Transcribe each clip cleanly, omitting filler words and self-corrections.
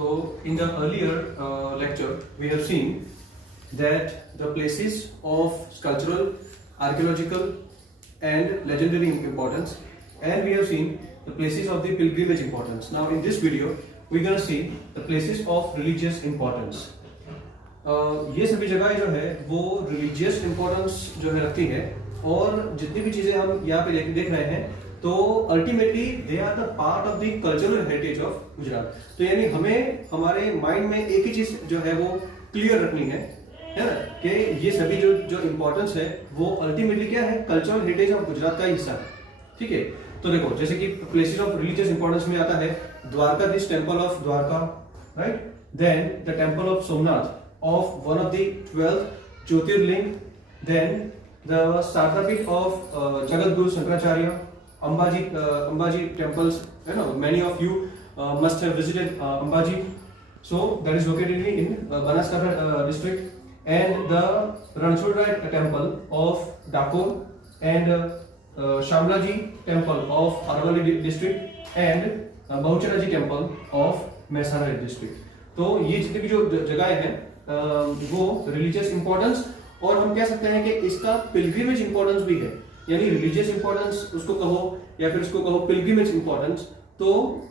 So, in the earlier lecture, we have seen that the places of cultural, archaeological, and legendary importance, and we have seen the places of the pilgrimage importance. Now, in this video, we're gonna see the places of religious importance. ये सभी जगह जो है वो religious importance जो है रखती है, और जितनी भी चीजें हम यहाँ पे देख रहे हैं तो ultimately they are the part of the cultural heritage of Gujarat. तो यानी हमें हमारे माइंड में एक ही चीज जो है वो क्लियर रखनी है ना, कि ये सभी जो इम्पोर्टेंस है वो अल्टीमेटली क्या है, कल्चरल हेरिटेज ऑफ गुजरात का हिस्सा है। ठीक है, तो देखो जैसे कि प्लेसेस ऑफ रिलीजियस इंपॉर्टेंस में आता है Dwarkadhish temple of Dwarka, right, then the temple of Somnath of one of the 12 Jyotirling, then the Sarthapit of Jagadguru Shankaracharya, Ambaji temples. You know, many of you must have visited Ambaji. So that is located in Banaskantha district, and the Ranchhodrai temple of Dakor, and Shamlaji temple of Aravalli district, and Bahucharaji temple of Mehsana district. तो ये जितनी भी जो जगह है वो religious importance, और हम कह सकते हैं कि इसका पिलग्रिमेज इंपॉर्टेंस भी है। यानी रिलीजियस इंपॉर्टेंस उसको कहो या फिर उसको कहो पिलग्रिमेज इंपॉर्टेंस, तो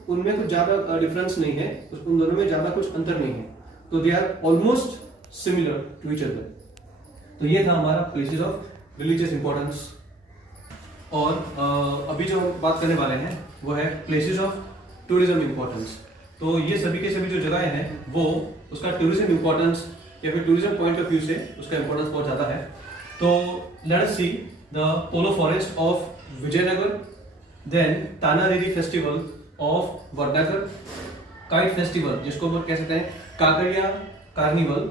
उनमें कुछ ज्यादा डिफरेंस नहीं है, उन दोनों में ज्यादा कुछ अंतर नहीं है, तो they are almost similar to each other. तो ये था हमारा प्लेसेस ऑफ रिलीजियस इंपॉर्टेंस। और अभी जो हम बात करने वाले हैं वो है प्लेसेस ऑफ टूरिज्म इंपॉर्टेंस। तो ये सभी के सभी जो जगह हैं वो उसका टूरिज्म इंपॉर्टेंस या फिर टूरिज्म पॉइंट ऑफ व्यू से उसका इंपॉर्टेंस बहुत ज्यादा है। तो let us see the polo forest of Vijaynagar, then Tanariri festival of Vadnagar, kite festival जिसको हम कह सकते हैं काकड़िया carnival,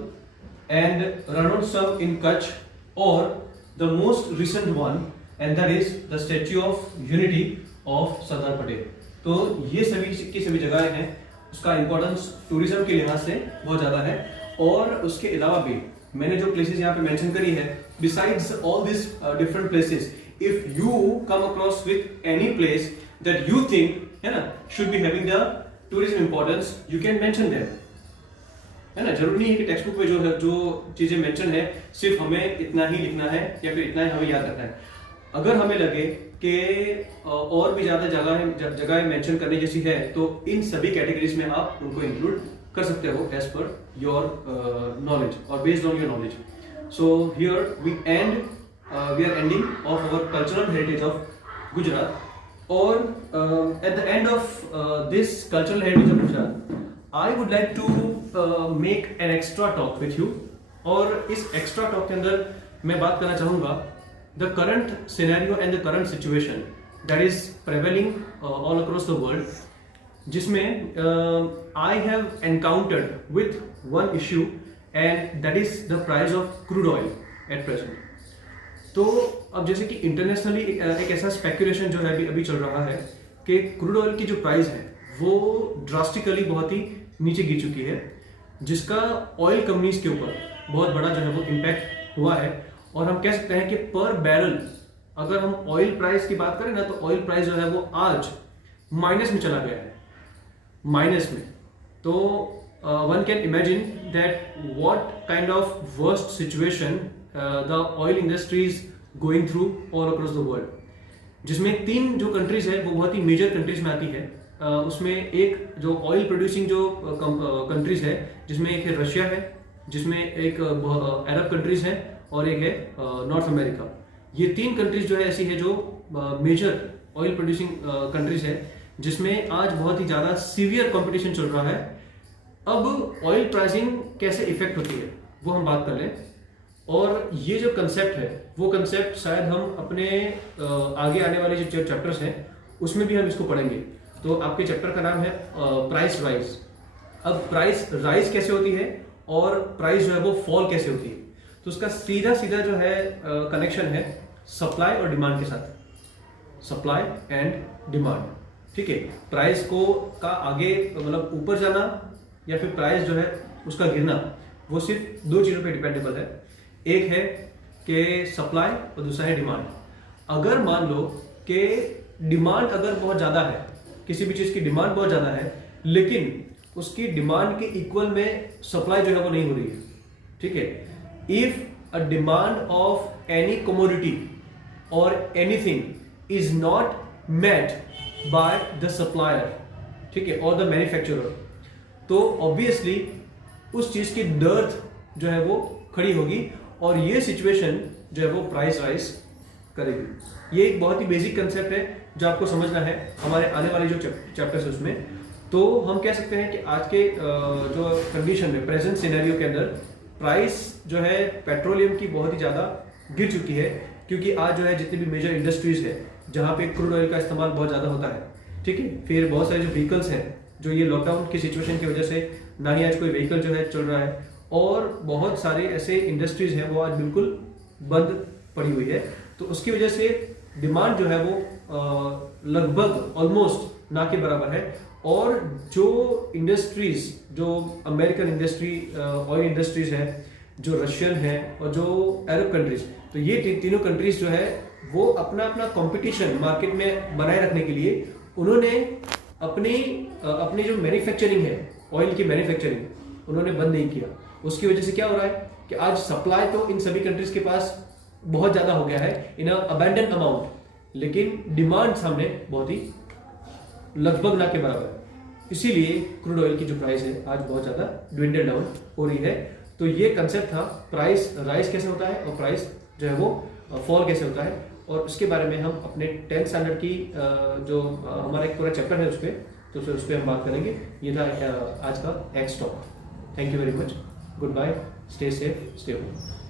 and Rannotsav in Kutch, और the most recent one and that is the statue of unity of Sardar Patel. तो ये सभी की सभी जगहें हैं, उसका इंपॉर्टेंस टूरिज्म के लिहाज से बहुत ज्यादा है। और उसके अलावा भी मैंने जो प्लेसेस यहाँ पे मेंशन करी है, besides all this different places, if you come across with any place that you think है ना should be having the tourism importance, you can mention them, है ना। जरूरी नहीं है कि टेक्स्ट बुक में जो चीजें मेंशन है सिर्फ हमें इतना ही लिखना है या फिर इतना ही हमें याद रखना है। अगर हमें लगे कि और भी ज्यादा जगह मेंशन करने जैसी है तो इन सभी कैटेगरीज में आप उनको इंक्लूड कर सकते हो एज पर योर नॉलेज और based on your knowledge. So here we are ending of our cultural heritage of Gujarat, और at the end of this cultural heritage of Gujarat I would like to make an extra talk with you. और इस extra talk के अंदर मैं बात करना चाहूंगा the current scenario and the current situation that is prevailing all across the world, जिसमें I have encountered with one issue, and that is the price of crude oil at present. तो अब जैसे कि इंटरनेशनली एक ऐसा speculation जो है अभी चल रहा है कि क्रूड ऑयल की जो प्राइस है वो ड्रास्टिकली बहुत ही नीचे गिर चुकी है, जिसका ऑयल कंपनीज के ऊपर बहुत बड़ा जो है वो इम्पैक्ट हुआ है। और हम कह सकते हैं कि पर बैरल अगर हम ऑयल प्राइस की बात करें ना, तो ऑयल प्राइस जो है वो आज माइनस में चला गया है, माइनस में। तो one can imagine that what kind of worst situation the oil industry is going through all across the world, जिसमें तीन जो कंट्रीज है वो बहुत ही मेजर कंट्रीज में आती है। उसमें एक जो ऑयल प्रोड्यूसिंग जो कंट्रीज है, जिसमें एक है रशिया है, जिसमें एक अरब कंट्रीज है, और एक है नॉर्थ अमेरिका। ये तीन कंट्रीज जो है ऐसी है जो मेजर ऑयल प्रोड्यूसिंग कंट्रीज है, जिसमें आज बहुत ही ज्यादा सीवियर कंपटीशन चल रहा है। अब ऑयल प्राइसिंग कैसे इफेक्ट होती है वो हम बात कर लें, और ये जो कंसेप्ट है वो कंसेप्ट शायद हम अपने आगे आने वाले जो चैप्टर्स हैं उसमें भी हम इसको पढ़ेंगे। तो आपके चैप्टर का नाम है प्राइस राइज। अब प्राइस राइज कैसे होती है और प्राइस जो है वो फॉल कैसे होती है, तो उसका सीधा सीधा जो है कनेक्शन है सप्लाई और डिमांड के साथ, सप्लाई एंड डिमांड। ठीक है, प्राइस को का आगे मतलब ऊपर जाना या फिर प्राइस जो है उसका गिरना, वो सिर्फ दो चीजों पे डिपेंडेबल है। एक है कि सप्लाई और दूसरा है डिमांड। अगर मान लो कि डिमांड अगर बहुत ज्यादा है, किसी भी चीज की डिमांड बहुत ज्यादा है, लेकिन उसकी डिमांड के इक्वल में सप्लाई जो है वो नहीं हो रही है, ठीक है। If a demand of any commodity और anything is not met by the supplier, ठीक है, और द मैन्युफैक्चरर, तो ऑब्वियसली उस चीज की डर्थ जो है वो खड़ी होगी और ये सिचुएशन जो है वो प्राइस राइज करेगी। ये एक बहुत ही बेसिक कंसेप्ट है जो आपको समझना है हमारे आने वाले जो चैप्टर्स है उसमें। तो हम कह सकते हैं कि आज के जो कंडीशन में प्रेजेंट सिनेरियो के अंदर प्राइस जो है पेट्रोलियम की बहुत ही ज़्यादा गिर चुकी है, क्योंकि आज जो है जितनी भी मेजर इंडस्ट्रीज है जहाँ पे क्रूड ऑयल का इस्तेमाल बहुत ज़्यादा होता है, ठीक है। फिर बहुत सारे जो व्हीकल्स हैं जो ये लॉकडाउन की सिचुएशन की वजह से ना ही आज कोई व्हीकल जो है चल रहा है, और बहुत सारे ऐसे इंडस्ट्रीज हैं वो आज बिल्कुल बंद पड़ी हुई है। तो उसकी वजह से डिमांड जो है वो लगभग ऑलमोस्ट ना के बराबर है। और जो इंडस्ट्रीज, जो अमेरिकन इंडस्ट्री, ऑयल इंडस्ट्रीज है, जो रशियन है और जो अरब कंट्रीज, तो ये तीनों कंट्रीज जो है वो अपना अपना कंपटीशन मार्केट में बनाए रखने के लिए उन्होंने अपनी जो मैन्युफैक्चरिंग है, ऑयल की मैन्युफैक्चरिंग उन्होंने बंद नहीं किया। उसकी वजह से क्या हो रहा है कि आज सप्लाई तो इन सभी कंट्रीज के पास बहुत ज्यादा हो गया है इन अबैंडन अमाउंट, लेकिन डिमांड सामने बहुत ही लगभग ना के बराबर है। इसीलिए क्रूड ऑयल की जो प्राइस है आज बहुत ज्यादा ड्विंडल डाउन हो रही है। तो ये कंसेप्ट था प्राइस राइज कैसे होता है और प्राइस जो है वो फॉल कैसे होता है, और उसके बारे में हम अपने 10th स्टैंडर्ड की जो हमारा एक पूरा चैप्टर है उस पर हम बात करेंगे। ये था आज का X talk. Thank you very much, goodbye, stay safe, stay home.